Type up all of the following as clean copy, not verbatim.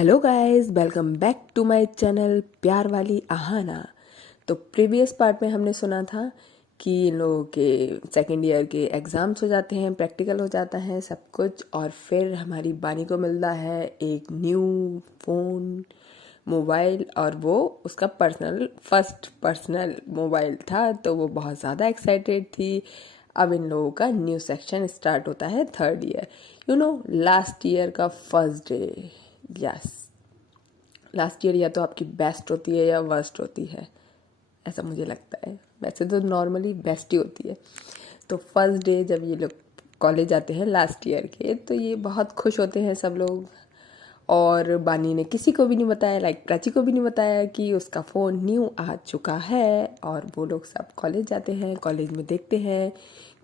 Hello guys, welcome back to my channel प्यार वाली आहाना। तो प्रीवियस पार्ट में हमने सुना था कि इन लोगों के सेकेंड ईयर के एग्ज़ाम्स हो जाते हैं, प्रैक्टिकल हो जाता है सब कुछ, और फिर हमारी बानी को मिलता है एक न्यू फ़ोन मोबाइल, और वो उसका फर्स्ट पर्सनल मोबाइल था। तो वो बहुत ज़्यादा एक्साइटेड थी। अब इन लोगों का न्यू सेक्शन स्टार्ट होता है, थर्ड ईयर। लास्ट ईयर का first day. Yes, last year या तो आपकी बेस्ट होती है या वर्स्ट होती है, ऐसा मुझे लगता है। वैसे तो नॉर्मली बेस्ट ही होती है। तो फर्स्ट डे जब ये लोग कॉलेज जाते हैं लास्ट ईयर के, तो ये बहुत खुश होते हैं सब लोग। और बानी ने किसी को भी नहीं बताया, लाइक प्राची को भी नहीं बताया कि उसका फ़ोन न्यू आ चुका है। और वो लोग सब कॉलेज जाते हैं, कॉलेज में देखते हैं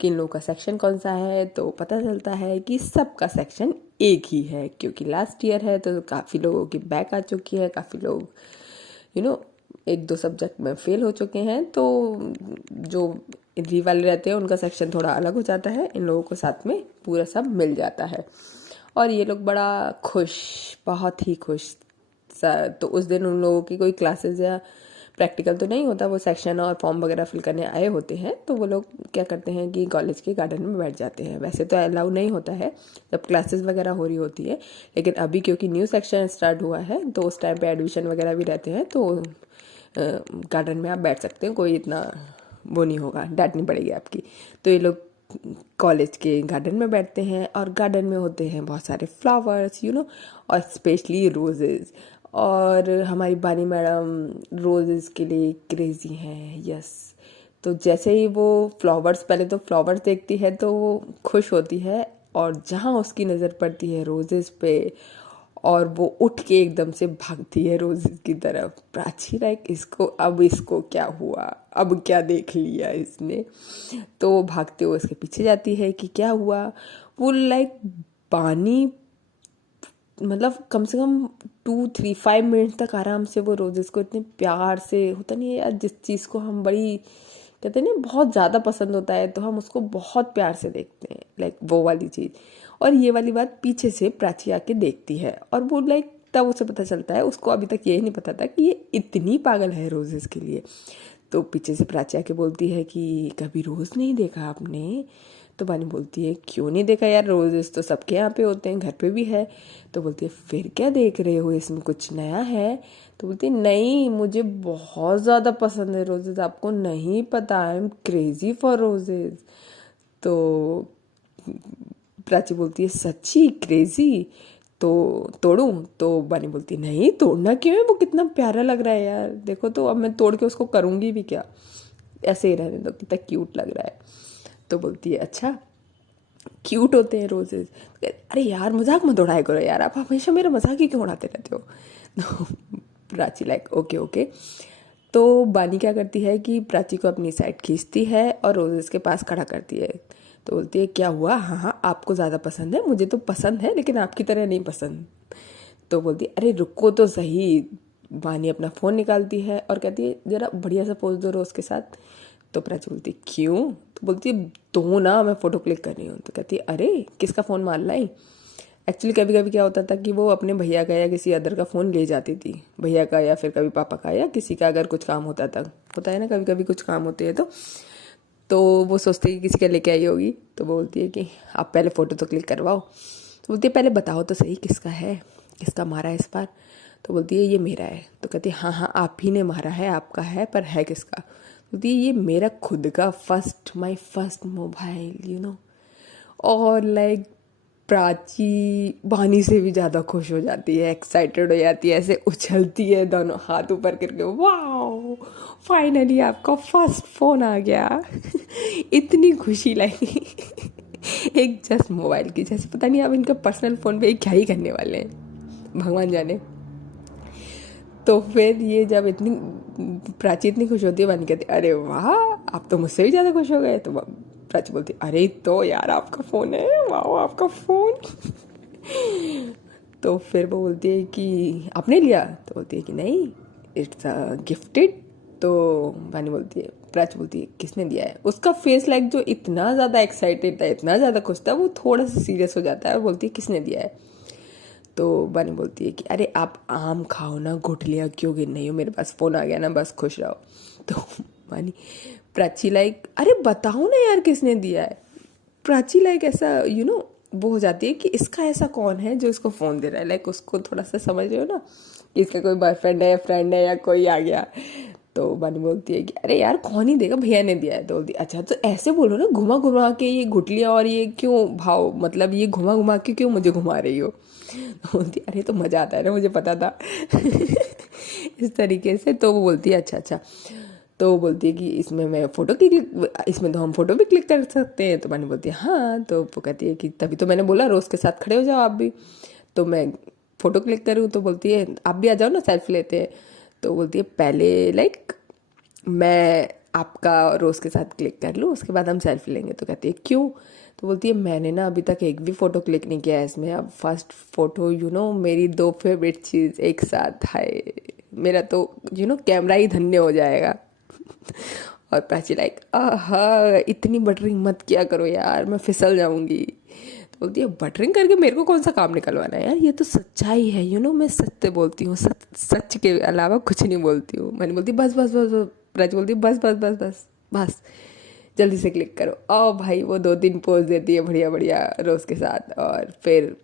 कि इन लोगों का सेक्शन कौन सा है। तो पता चलता है कि सबका सेक्शन एक ही है, क्योंकि लास्ट ईयर है तो काफ़ी लोगों की बैक आ चुकी है, काफ़ी लोग एक दो सब्जेक्ट में फेल हो चुके हैं। तो जो री वाले रहते हैं उनका सेक्शन थोड़ा अलग हो जाता है, इन लोगों को साथ में पूरा सब मिल जाता है। और ये लोग बड़ा खुश, बहुत ही खुश। तो उस दिन उन लोगों की कोई क्लासेस या प्रैक्टिकल तो नहीं होता, वो सेक्शन और फॉर्म वगैरह फिल करने आए होते हैं। तो वो लोग क्या करते हैं कि कॉलेज के गार्डन में बैठ जाते हैं। वैसे तो अलाउ नहीं होता है जब क्लासेस वगैरह हो रही होती है, लेकिन अभी क्योंकि न्यू सेक्शन स्टार्ट हुआ है तो उस टाइम पे एडमिशन वगैरह भी रहते हैं, तो गार्डन में आप बैठ सकते हैं, कोई इतना वो नहीं होगा, डांट नहीं पड़ेगी आपकी। तो ये लोग कॉलेज के गार्डन में बैठते हैं, और गार्डन में होते हैं बहुत सारे फ्लावर्स और स्पेशली रोजेज़। और हमारी बानी मैडम रोजेज़ के लिए क्रेज़ी हैं। यस, तो जैसे ही वो फ्लावर्स, पहले तो फ्लावर्स देखती है तो वो खुश होती है, और जहाँ उसकी नज़र पड़ती है रोजेज़ पे, और वो उठ के एकदम से भागती है रोजेज़ की तरफ। प्राची लाइक इसको क्या हुआ, अब क्या देख लिया इसने। तो वो भागते हुए उसके पीछे जाती है कि क्या हुआ। वो लाइक बानी मतलब कम से कम 2-3-5 मिनट तक आराम से वो रोजेस को इतने प्यार से, होता नहीं है यार, जिस चीज़ को हम बड़ी कहते हैं ना बहुत ज़्यादा पसंद होता है तो हम उसको बहुत प्यार से देखते हैं, लाइक वो वाली चीज़। और ये वाली बात पीछे से प्राची आके देखती है, और वो लाइक तब उसे पता चलता है, उसको अभी तक ये नहीं पता था कि ये इतनी पागल है रोजेस के लिए। तो पीछे से प्राची आके बोलती है कि कभी रोज़ नहीं देखा आपने। तो बानी बोलती है क्यों नहीं देखा यार, रोजेस तो सबके यहाँ पे होते हैं, घर पे भी है। तो बोलती है फिर क्या देख रहे हो, इसमें कुछ नया है। तो बोलती है नहीं, मुझे बहुत ज़्यादा पसंद है रोजेस, आपको नहीं पता, I am crazy for roses. तो प्राची बोलती है सच्ची क्रेजी, तो तोड़ूं। तो बानी बोलती नहीं, तोड़ना क्यों है, वो कितना प्यारा लग रहा है यार, देखो तो अब मैं तोड़ के उसको करूँगी भी क्या, ऐसे ही रहने दो, कितना क्यूट लग रहा है। तो बोलती है अच्छा क्यूट होते हैं रोजेज। अरे यार मजाक मत उड़ाया करो यार, आप हमेशा मेरा मजाक ही क्यों उड़ाते रहते हो। तो प्राची लाइक ओके ओके। तो बानी क्या करती है कि प्राची को अपनी साइड खींचती है और रोजेस के पास खड़ा करती है। तो बोलती है क्या हुआ, हाँ हाँ आपको ज़्यादा पसंद है, मुझे तो पसंद है लेकिन आपकी तरह नहीं पसंद। तो बोलती है अरे रुको तो सही। बानी अपना फ़ोन निकालती है और कहती है ज़रा बढ़िया सा पोज दो रोज़ के साथ। तो प्राची बोलती क्यों। तो बोलती है तो ना मैं फ़ोटो क्लिक कर रही हूँ। तो कहती है अरे किसका फ़ोन मान लाई। एक्चुअली कभी कभी क्या होता था कि वो अपने भैया का या किसी अदर का फ़ोन ले जाती थी, भैया का या फिर कभी पापा का या किसी का, अगर कुछ काम होता था, होता है ना कभी कभी कुछ काम होते हैं। तो वो सोचती है कि किसी का लेके आई होगी। तो बोलती है कि आप पहले फ़ोटो तो क्लिक करवाओ। तो बोलती है पहले बताओ तो सही किसका है, किसका मारा है इस बार। तो बोलती है ये मेरा है। तो कहती है हाँ हाँ आप ही ने मारा है, आपका है, पर है किसका। बोलती है ये मेरा खुद का माई फर्स्ट मोबाइल और लाइक प्राची बानी से भी ज़्यादा खुश हो जाती है, एक्साइटेड हो जाती है, ऐसे उछलती है दोनों हाथ ऊपर करके, वाओ फाइनली आपका फर्स्ट फ़ोन आ गया। इतनी खुशी लगी। एक जस्ट मोबाइल की, जैसे पता नहीं अब इनका पर्सनल फ़ोन पे क्या ही करने वाले हैं, भगवान जाने। तो फिर ये जब इतनी प्राची इतनी खुश होती है, बानी कहती अरे वाह आप तो मुझसे भी ज़्यादा खुश हो गए। तो प्राची बोलती अरे तो यार आपका फ़ोन है, वाह आपका फ़ोन। तो फिर वो बोलती है कि आपने लिया। तो बोलती है कि नहीं इट्स गिफ्टेड। तो बानी बोलती है, प्राची बोलती है किसने दिया है। उसका फेस लाइक जो इतना ज़्यादा एक्साइटेड था, इतना ज़्यादा खुश था, वो थोड़ा सा सीरियस हो जाता है और बोलती है किसने दिया है। तो बानी बोलती है कि अरे आप आम खाओ ना, गुठलियाँ क्यों गिन रही हो, मेरे पास फ़ोन आ गया ना, बस खुश रहो। तो बानी प्राची लाइक अरे बताओ ना यार किसने दिया है। प्राची लाइक ऐसा वो हो जाती है कि इसका ऐसा कौन है जो इसको फ़ोन दे रहा है, लाइक उसको थोड़ा सा समझ रहे हो ना कि इसका कोई बॉयफ्रेंड है, फ्रेंड है, या कोई आ गया। तो बानी बोलती है कि अरे यार कौन ही देगा, भैया ने दिया है। तो बोलती अच्छा तो ऐसे बोलो ना, घुमा घुमा के ये गुठलियाँ और ये क्यों भाव, मतलब ये घुमा घुमा के क्यों मुझे घुमा रही हो। तो बोलती अरे तो मज़ा आता है ना, मुझे पता था। इस तरीके से। तो वो बोलती है अच्छा अच्छा। तो वो बोलती है कि इसमें मैं फ़ोटो क्लिक, इसमें तो हम फ़ोटो भी क्लिक कर सकते हैं। तो मैंने बोलती है हाँ। तो वो कहती है कि तभी तो मैंने बोला रोज़ के साथ खड़े हो जाओ आप भी। तो मैं फ़ोटो क्लिक करूँ। तो बोलती है आप भी आ जाओ ना, सेल्फी लेते हैं। तो बोलती है पहले लाइक मैं आपका रोज़ के साथ क्लिक कर लूँ, उसके बाद हम सेल्फी लेंगे। तो कहती है क्यों। तो बोलती है मैंने ना अभी तक एक भी फ़ोटो क्लिक नहीं किया है इसमें, अब फर्स्ट फ़ोटो मेरी 2 फेवरेट चीज़ एक साथ है, मेरा तो कैमरा ही धन्य हो जाएगा। और प्राची लाइक आहा इतनी बटरिंग मत किया करो यार, मैं फिसल जाऊंगी। तो बोलती है बटरिंग करके मेरे को कौन सा काम निकलवाना है यार, ये तो सच्चाई है, मैं सत्य बोलती हूँ, सच के अलावा कुछ नहीं बोलती हूँ। मैंने बोलती बस बस बस बस। प्राची बोलती बस बस बस बस बस, जल्दी से क्लिक करो। और भाई वो 2-3 पोज देती है बढ़िया बढ़िया रोज़ के साथ। और फिर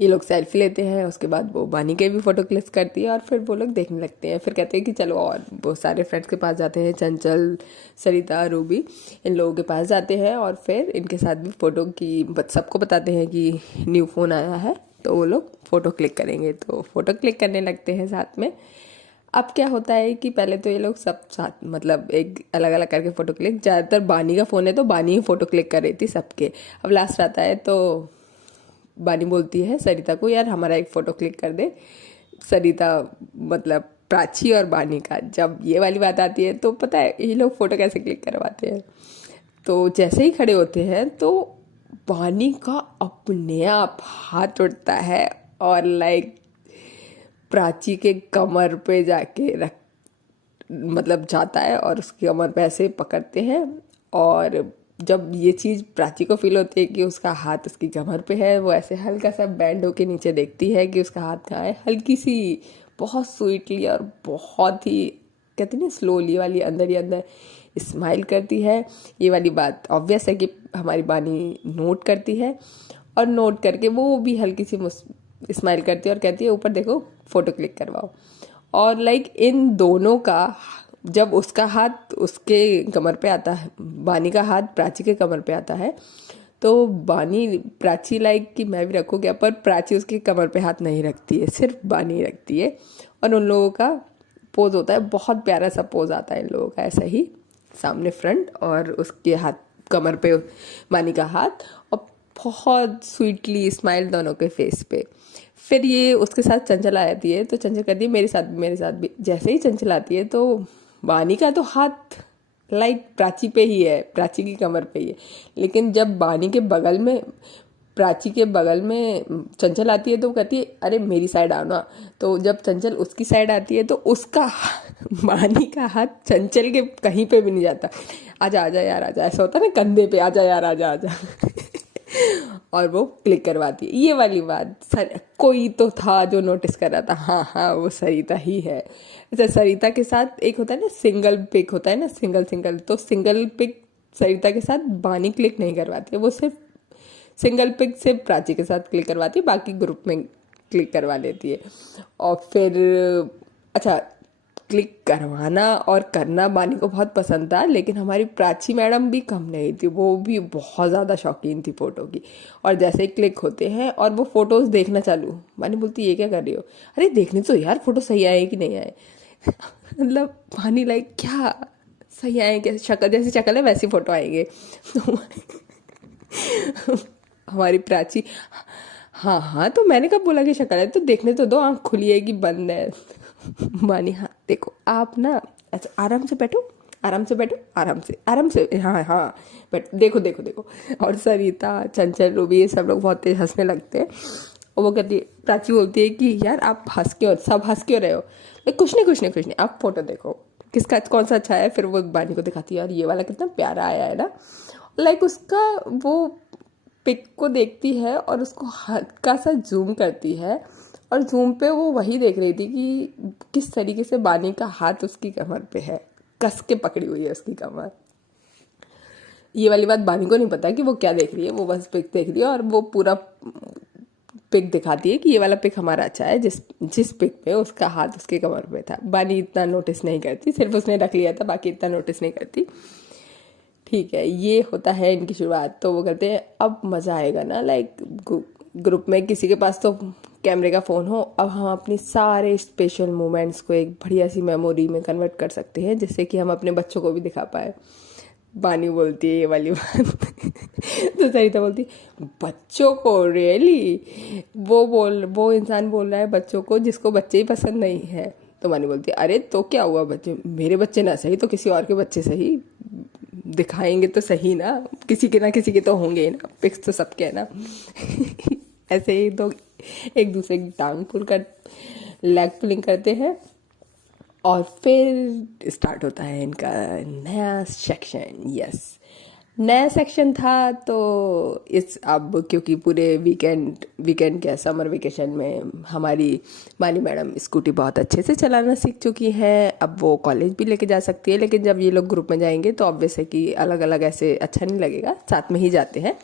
ये लोग सेल्फी लेते हैं, उसके बाद वो बानी के भी फ़ोटो क्लिक करती है और फिर वो लोग देखने लगते हैं। फिर कहते हैं कि चलो, और वो सारे फ्रेंड्स के पास जाते हैं, चंचल, सरिता, रूबी, इन लोगों के पास जाते हैं और फिर इनके साथ भी फ़ोटो की सबको बताते हैं कि न्यू फ़ोन आया है, तो वो लोग फ़ोटो क्लिक करेंगे। तो फ़ोटो क्लिक करने लगते हैं साथ में। अब क्या होता है कि पहले तो ये लोग सब साथ मतलब एक अलग अलग करके फ़ोटो क्लिक, ज़्यादातर बानी का फ़ोन है तो बानी ही फ़ोटो क्लिक कर रही थी सबके। अब लास्ट आता है तो बानी बोलती है सरिता को यार हमारा एक फ़ोटो क्लिक कर दे। सरिता मतलब प्राची और बानी का जब ये वाली बात आती है तो पता है ये लोग फ़ोटो कैसे क्लिक करवाते हैं। तो जैसे ही खड़े होते हैं तो बानी का अपने आप हाथ उठता है और लाइक प्राची के कमर पे जाके रख मतलब जाता है और उसकी कमर पे ऐसे पकड़ते हैं। और जब ये चीज़ प्राची को फील होती है कि उसका हाथ उसकी कमर पे है, वो ऐसे हल्का सा बैंड होके नीचे देखती है कि उसका हाथ कहाँ है, हल्की सी बहुत स्वीटली और बहुत ही कहते हैं ना स्लोली वाली अंदर ही अंदर स्माइल करती है। ये वाली बात ऑब्वियस है कि हमारी बानी नोट करती है और नोट करके वो भी हल्की सी स्माइल करती है और कहती है ऊपर देखो फ़ोटो क्लिक करवाओ। और लाइक इन दोनों का जब उसका हाथ उसके कमर पे आता है, बानी का हाथ प्राची के कमर पे आता है, तो बानी प्राची लाइक कि मैं भी रखूँ क्या, पर प्राची उसके कमर पे हाथ नहीं रखती है, सिर्फ बानी रखती है। और उन लोगों का पोज होता है, बहुत प्यारा सा पोज आता है इन लोगों का, ऐसा ही सामने फ्रंट और उसके हाथ कमर पे बानी का हाथ और बहुत स्वीटली स्माइल दोनों के फेस पे। फिर ये उसके साथ चंचल आ जाती है तो चंचल कहती है मेरे साथ भी मेरे साथ भी। जैसे ही चंचल आती है तो बानी का तो हाथ लाइक प्राची पे ही है, प्राची की कमर पे ही है। लेकिन जब बानी के बगल में प्राची के बगल में चंचल आती है तो वो कहती है अरे मेरी साइड आओ ना। तो जब चंचल उसकी साइड आती है तो उसका बानी का हाथ चंचल के कहीं पे भी नहीं जाता। आजा आजा यार आजा, ऐसा होता है ना कंधे पे, आजा यार आजा आजा। और वो क्लिक करवाती है। ये वाली बात कोई तो था जो नोटिस कर रहा था, हाँ हाँ वो सरिता ही है। जैसे सरिता के साथ एक होता है ना सिंगल पिक होता है ना, सिंगल सिंगल, तो सिंगल पिक सरिता के साथ बानी क्लिक नहीं करवाती है, वो सिर्फ सिंगल पिक से प्राची के साथ क्लिक करवाती है, बाकी ग्रुप में क्लिक करवा लेती है। और फिर अच्छा क्लिक करवाना और करना बानी को बहुत पसंद था, लेकिन हमारी प्राची मैडम भी कम नहीं थी, वो भी बहुत ज़्यादा शौकीन थी फ़ोटो की। और जैसे ही क्लिक होते हैं और वो फ़ोटोज़ देखना चालू, बानी बोलती ये क्या कर रही हो, अरे देखने तो यार फ़ोटो सही आए कि नहीं आए। मतलब बानी लाइक क्या सही आए, क्या शक्ल जैसी शक्ल है वैसी फ़ोटो आएंगे। तो हमारी प्राची हाँ हाँ तो मैंने कब बोला कि शक्ल है, तो देखने तो दो, आँख खुली है कि बंद है। मानी हाँ देखो आप ना ऐसा आराम से बैठो, आराम से बैठो, आराम से हाँ हाँ बैठ, देखो देखो देखो। और सरिता, चंचल, रूबी ये सब लोग बहुत तेज हंसने लगते हैं। और वो कहती है, प्राची बोलती है कि यार आप हंस क्यों, सब हंस क्यों रहे हो, कुछ नहीं कुछ नहीं कुछ नहीं, आप फोटो देखो किसका कौन सा अच्छा है। फिर वो बानी को दिखाती है यार ये वाला कितना प्यारा आया है ना, लाइक उसका वो पिक को देखती है और उसको हल्का सा जूम करती है, और जूम पे वो वही देख रही थी कि किस तरीके से बानी का हाथ उसकी कमर पे है, कस के पकड़ी हुई है उसकी कमर। ये वाली बात बानी को नहीं पता कि वो क्या देख रही है, वो बस पिक देख रही है और वो पूरा पिक दिखाती है कि ये वाला पिक हमारा अच्छा है, जिस जिस पिक पे उसका हाथ उसके कमर पे था। बानी इतना नोटिस नहीं करती, सिर्फ उसने रख लिया था, बाकी इतना नोटिस नहीं करती। ठीक है, ये होता है इनकी शुरुआत। तो वो कहते हैं अब मज़ा आएगा ना, लाइक ग्रुप में किसी के पास तो कैमरे का फ़ोन हो, अब हम अपनी सारे स्पेशल मोमेंट्स को एक बढ़िया सी मेमोरी में कन्वर्ट कर सकते हैं, जिससे कि हम अपने बच्चों को भी दिखा पाए। बानी बोलती है ये वाली बात। तो सरिता बोलती बच्चों को, रियली? वो इंसान बोल रहा है बच्चों को जिसको बच्चे ही पसंद नहीं है। तो बानी बोलती है अरे तो क्या हुआ, बच्चे मेरे बच्चे ना सही तो किसी और के बच्चे सही, दिखाएंगे तो सही ना, किसी के ना किसी के तो होंगे ही ना, पिक्स तो सबके है ना। ऐसे ही तो एक दूसरे की टांग पुल कर, लेग पुलिंग करते हैं, और फिर स्टार्ट होता है इनका नया सेक्शन। यस, नया सेक्शन था। तो इस अब क्योंकि पूरे वीकेंड क्या समर वेकेशन में हमारी मानी मैडम स्कूटी बहुत अच्छे से चलाना सीख चुकी है, अब वो कॉलेज भी लेके जा सकती है। लेकिन जब ये लोग ग्रुप में जाएंगे तो ऑब्वियस है कि अलग अलग ऐसे अच्छा नहीं लगेगा, साथ में ही जाते हैं।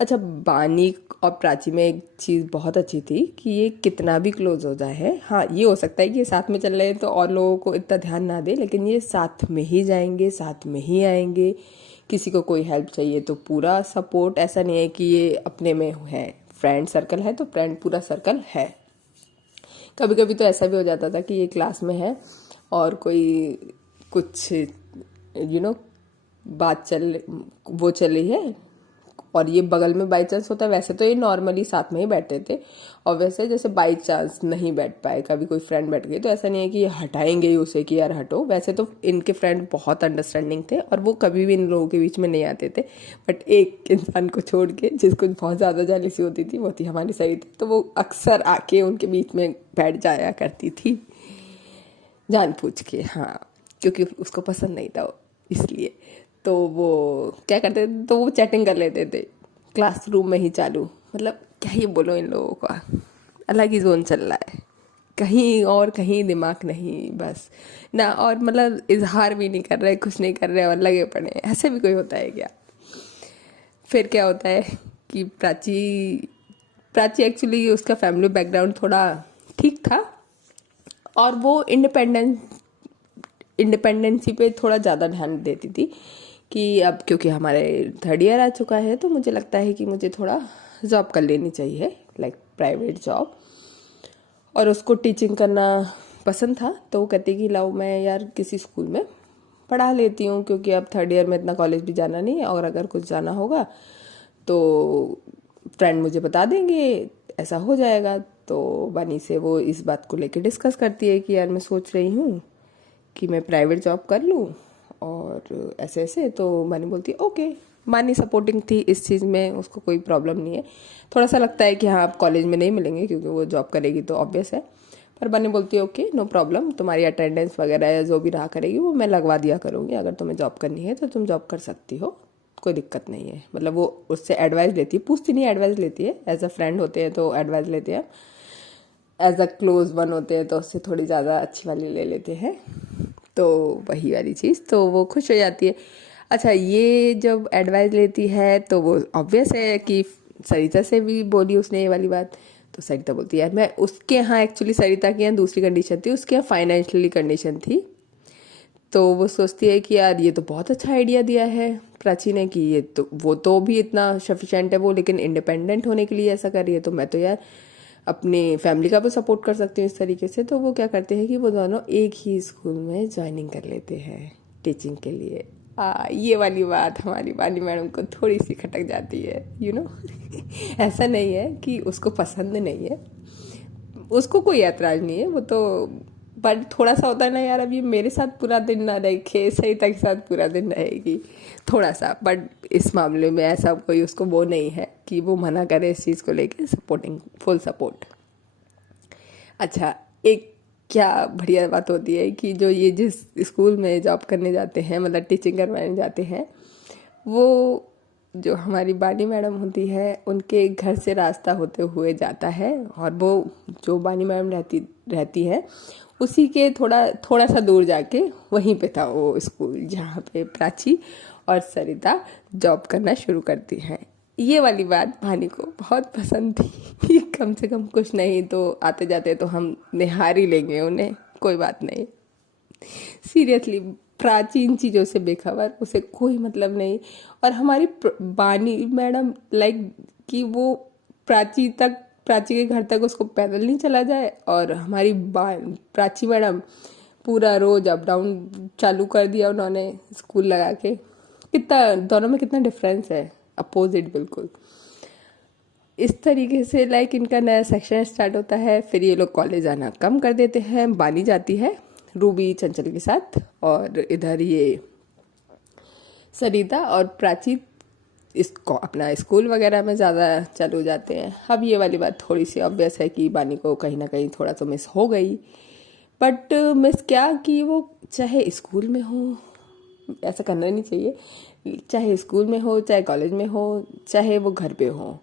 अच्छा, बानी और प्राची में एक चीज़ बहुत अच्छी थी कि ये कितना भी क्लोज हो जाए, हाँ ये हो सकता है कि ये साथ में चल रहे हैं तो और लोगों को इतना ध्यान ना दे, लेकिन ये साथ में ही जाएंगे, साथ में ही आएंगे। किसी को कोई हेल्प चाहिए तो पूरा सपोर्ट, ऐसा नहीं है कि ये अपने में है, फ्रेंड सर्कल है तो फ्रेंड पूरा सर्कल है। कभी कभी तो ऐसा भी हो जाता था कि ये क्लास में है और कोई कुछ बात चल रही है और ये बगल में बाई चांस होता है। वैसे तो ये नॉर्मली साथ में ही बैठते थे, और वैसे जैसे बाई चांस नहीं बैठ पाए, कभी कोई फ्रेंड बैठ गई, तो ऐसा नहीं है कि ये हटाएंगे ही उसे कि यार हटो। वैसे तो इनके फ्रेंड बहुत अंडरस्टैंडिंग थे और वो कभी भी इन लोगों के बीच में नहीं आते थे। बट एक इंसान को छोड़ के जिसको बहुत ज़्यादा जेलसी होती थी, वो थी हमारी सरिता। तो वो अक्सर आके उनके बीच में बैठ जाया करती थी जान पूछ के, हाँ, क्योंकि उसको पसंद नहीं था इसलिए। तो वो क्या करते थे, तो वो चैटिंग कर लेते थे क्लासरूम में ही चालू। मतलब क्या ही बोलो, इन लोगों का अलग ही जोन चल रहा है, कहीं और कहीं दिमाग नहीं बस ना, और मतलब इजहार भी नहीं कर रहे, कुछ नहीं कर रहे और लगे पड़े, ऐसे भी कोई होता है क्या? फिर क्या होता है कि प्राची एक्चुअली उसका फैमिली बैकग्राउंड थोड़ा ठीक था, और वो इंडिपेंडेंसी पे थोड़ा ज़्यादा ध्यान देती थी कि अब क्योंकि हमारे 3rd ईयर आ चुका है तो मुझे लगता है कि मुझे थोड़ा जॉब कर लेनी चाहिए, लाइक प्राइवेट जॉब। और उसको टीचिंग करना पसंद था, तो वो कहती कि लाओ मैं यार किसी स्कूल में पढ़ा लेती हूँ, क्योंकि अब 3rd ईयर में इतना कॉलेज भी जाना नहीं है, और अगर कुछ जाना होगा तो फ्रेंड मुझे बता देंगे, ऐसा हो जाएगा। तो बनी से वो इस बात को लेके डिस्कस करती है कि यार मैं सोच रही हूँ कि मैं प्राइवेट जॉब कर लूँ और ऐसे ऐसे। तो मानी बोलती है ओके, मानी सपोर्टिंग थी इस चीज़ में, उसको कोई प्रॉब्लम नहीं है। थोड़ा सा लगता है कि हाँ आप कॉलेज में नहीं मिलेंगे क्योंकि वो जॉब करेगी तो ऑब्वियस है, पर मानी बोलती है ओके नो प्रॉब्लम, तुम्हारी अटेंडेंस वगैरह या जो भी रहा करेगी वो मैं लगवा दिया करूँगी, अगर तुम्हें जॉब करनी है तो तुम जॉब कर सकती हो, कोई दिक्कत नहीं है। मतलब वो उससे एडवाइस लेती है, पूछती नहीं, एडवाइस लेती है। एज अ फ्रेंड होते हैं तो एडवाइस लेते हैं, एज अ क्लोज वन होते हैं तो उससे थोड़ी ज़्यादा अच्छी वाली ले लेते हैं। तो वही वाली चीज़, तो वो खुश हो जाती है। अच्छा, ये जब एडवाइस लेती है तो वो ऑब्वियस है कि सरिता से भी बोली उसने ये वाली बात। तो सरिता बोलती है यार मैं उसके यहाँ, एक्चुअली सरिता के यहाँ दूसरी कंडीशन थी, उसके यहाँ फाइनेंशियली कंडीशन थी। तो वो सोचती है कि यार ये तो बहुत अच्छा आइडिया दिया है प्राची ने, कि ये तो वो तो भी इतना सफिशेंट है वो, लेकिन इंडिपेंडेंट होने के लिए ऐसा कर रही है, तो मैं तो यार अपनी फैमिली का भी सपोर्ट कर सकती हूँ इस तरीके से। तो वो क्या करते हैं कि वो दोनों एक ही स्कूल में ज्वाइनिंग कर लेते हैं टीचिंग के लिए। ये वाली बात हमारी वाली मैडम को थोड़ी सी खटक जाती है, ऐसा नहीं है कि उसको पसंद नहीं है, उसको कोई ऐतराज नहीं है, वो तो बट थोड़ा सा होता है ना यार, अब ये मेरे साथ पूरा दिन ना रखे, सरिता के साथ पूरा दिन रहेगी, थोड़ा सा। बट इस मामले में ऐसा कोई उसको वो नहीं है कि वो मना करे इस चीज़ को लेके, सपोर्टिंग, फुल सपोर्ट। अच्छा, एक क्या बढ़िया बात होती है कि जो ये जिस स्कूल में जॉब करने जाते हैं, मतलब टीचिंग करवाने जाते हैं, वो जो हमारी बानी मैडम होती है उनके घर से रास्ता होते हुए जाता है, और वो जो बानी मैडम रहती है उसी के थोड़ा थोड़ा सा दूर जाके वहीं पे था वो स्कूल जहाँ पे प्राची और सरिता जॉब करना शुरू करती हैं। ये वाली बात भानी को बहुत पसंद थी कि कम से कम कुछ नहीं तो आते जाते तो हम निहार ही लेंगे उन्हें, कोई बात नहीं। सीरियसली प्राचीन चीज़ों से बेखबर, उसे कोई मतलब नहीं। और हमारी बानी मैडम लाइक कि वो प्राची के घर तक उसको पैदल नहीं चला जाए, और हमारी प्राची मैडम पूरा रोज अप डाउन चालू कर दिया उन्होंने स्कूल लगा के। कितना दोनों में कितना डिफरेंस है, अपोजिट बिल्कुल। इस तरीके से लाइक इनका नया सेक्शन स्टार्ट होता है। फिर ये लोग कॉलेज आना कम कर देते हैं, बानी जाती है रूबी चंचल के साथ, और इधर ये सरिता और प्राची इसको अपना स्कूल वगैरह में ज़्यादा चलो जाते हैं। अब ये वाली बात थोड़ी सी ऑब्वियस है कि बानी को कहीं ना कहीं थोड़ा तो मिस हो गई, बट मिस क्या कि वो चाहे स्कूल में हो, ऐसा करना नहीं चाहिए, चाहे स्कूल में हो चाहे कॉलेज में हो चाहे वो घर पे हो,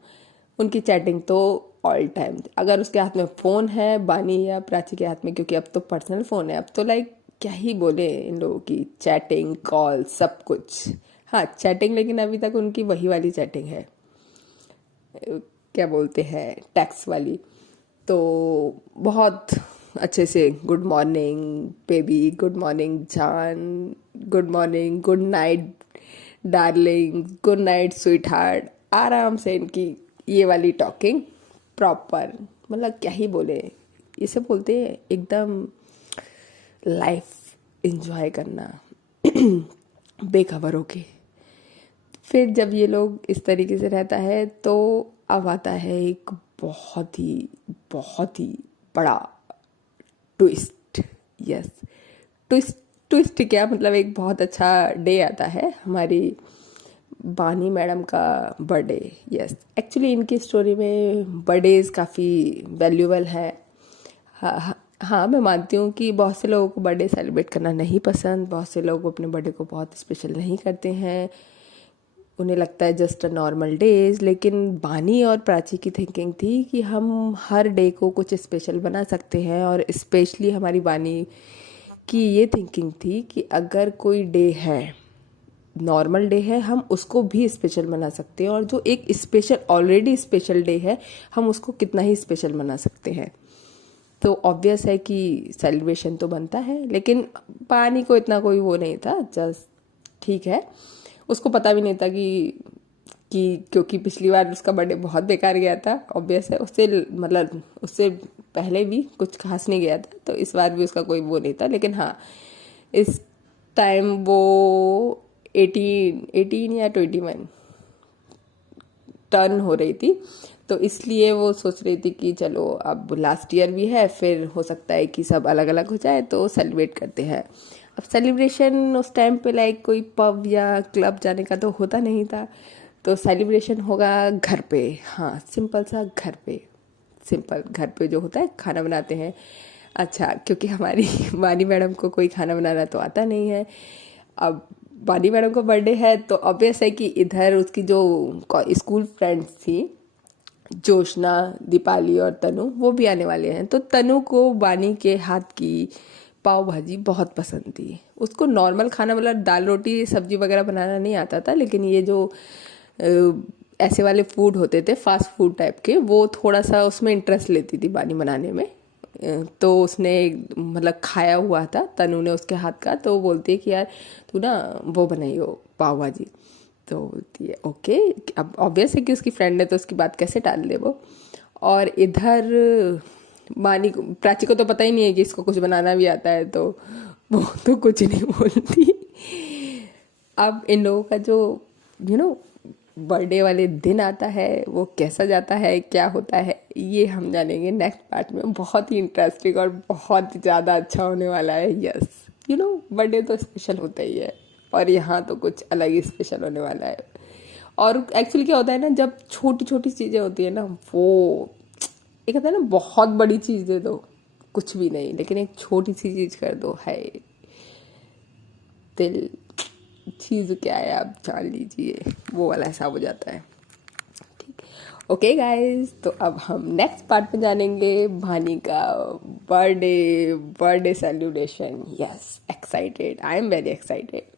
उनकी चैटिंग तो ऑल टाइम। अगर उसके हाथ में फ़ोन है बानी या प्राची के हाथ में, क्योंकि अब तो पर्सनल फ़ोन है, अब तो लाइक क्या ही बोले इन लोगों की, चैटिंग कॉल सब कुछ। हाँ चैटिंग, लेकिन अभी तक उनकी वही वाली चैटिंग है, क्या बोलते हैं, टैक्स वाली। तो बहुत अच्छे से good morning baby, good morning जान, good morning, good night darling, good night sweetheart, आराम से इनकी ये वाली टॉकिंग प्रॉपर, मतलब क्या ही बोले, इसे बोलते हैं एकदम लाइफ एंजॉय करना बेखबर होके। फिर जब ये लोग इस तरीके से रहता है तो अब आता है एक बहुत ही बड़ा ट्विस्ट। यस, ट्विस्ट क्या मतलब, एक बहुत अच्छा डे आता है, हमारी बानी मैडम का बर्थडे। यस, एक्चुअली इनकी स्टोरी में बर्थडेज काफ़ी वैल्यूबल है। हाँ, मैं मानती हूँ कि बहुत से लोगों को बर्थडे सेलिब्रेट करना नहीं पसंद, बहुत से लोग अपने बर्थडे को बहुत स्पेशल नहीं करते हैं, उन्हें लगता है जस्ट अ नॉर्मल डेज। लेकिन बानी और प्राची की थिंकिंग थी कि हम हर डे को कुछ स्पेशल बना सकते हैं, और स्पेशली हमारी बानी की ये थिंकिंग थी कि अगर कोई डे है, नॉर्मल डे है, हम उसको भी स्पेशल बना सकते हैं, और जो एक स्पेशल ऑलरेडी स्पेशल डे है हम उसको कितना ही स्पेशल बना सकते हैं। तो ऑब्वियस है कि सेलिब्रेशन तो बनता है, लेकिन पानी को इतना कोई वो नहीं था, जस्ट ठीक है। उसको पता भी नहीं था कि क्योंकि पिछली बार उसका बर्थडे बहुत बेकार गया था, ऑब्वियस है, उससे मतलब उससे पहले भी कुछ खास नहीं गया था, तो इस बार भी उसका कोई वो नहीं था। लेकिन हाँ, इस टाइम वो 18 या 21 टर्न हो रही थी, तो इसलिए वो सोच रही थी कि चलो अब लास्ट ईयर भी है, फिर हो सकता है कि सब अलग अलग हो जाए तो सेलिब्रेट करते हैं। अब सेलिब्रेशन उस टाइम पे लाइक कोई पब या क्लब जाने का तो होता नहीं था, तो सेलिब्रेशन होगा घर पे। हाँ, सिंपल सा घर पे, सिंपल घर पे जो होता है खाना बनाते हैं। अच्छा, क्योंकि हमारी बानी मैडम को कोई खाना बनाना तो आता नहीं है। अब बानी मैडम का बर्थडे है तो ऑब्वियस है कि इधर उसकी जो स्कूल फ्रेंड्स थी, जोशना, दीपाली और तनु, वो भी आने वाले हैं। तो तनु को बानी के हाथ की पाव भाजी बहुत पसंद थी। उसको नॉर्मल खाना मतलब दाल रोटी सब्जी वगैरह बनाना नहीं आता था, लेकिन ये जो ऐसे वाले फूड होते थे फास्ट फूड टाइप के, वो थोड़ा सा उसमें इंटरेस्ट लेती थी बानी बनाने में। तो उसने मतलब खाया हुआ था तनु ने उसके हाथ का, तो वो बोलती है कि यार तू ना वो बनाइयो पाव भाजी। तो बोलती है ओके, अब ऑब्वियस है कि उसकी फ्रेंड है तो उसकी बात कैसे टाल दे वो। और इधर बानी को, प्राची को तो पता ही नहीं है कि इसको कुछ बनाना भी आता है, तो वो तो कुछ नहीं बोलती। अब इन लोगों का जो बर्थडे वाले दिन आता है वो कैसा जाता है, क्या होता है, ये हम जानेंगे नेक्स्ट पार्ट में। बहुत ही इंटरेस्टिंग और बहुत ज़्यादा अच्छा होने वाला है। यस, बर्थडे तो स्पेशल होता ही है, और यहाँ तो कुछ अलग ही स्पेशल होने वाला है। और एक्चुअली क्या होता है ना, जब छोटी छोटी चीज़ें होती है ना, वो एक होता है ना, बहुत बड़ी चीज़ दे दो कुछ भी नहीं, लेकिन एक छोटी सी चीज़ कर दो, है दिल चीज़ क्या है आप जान लीजिए, वो वाला हिसाब हो जाता है। ठीक, ओके गाइस, तो अब हम नेक्स्ट पार्ट में जानेंगे भानी का birthday birthday celebration. Yes, excited, I am very excited.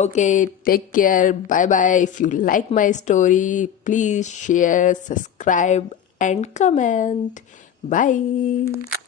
Okay, take care. Bye bye. If you like my story, please share, subscribe, and comment. Bye.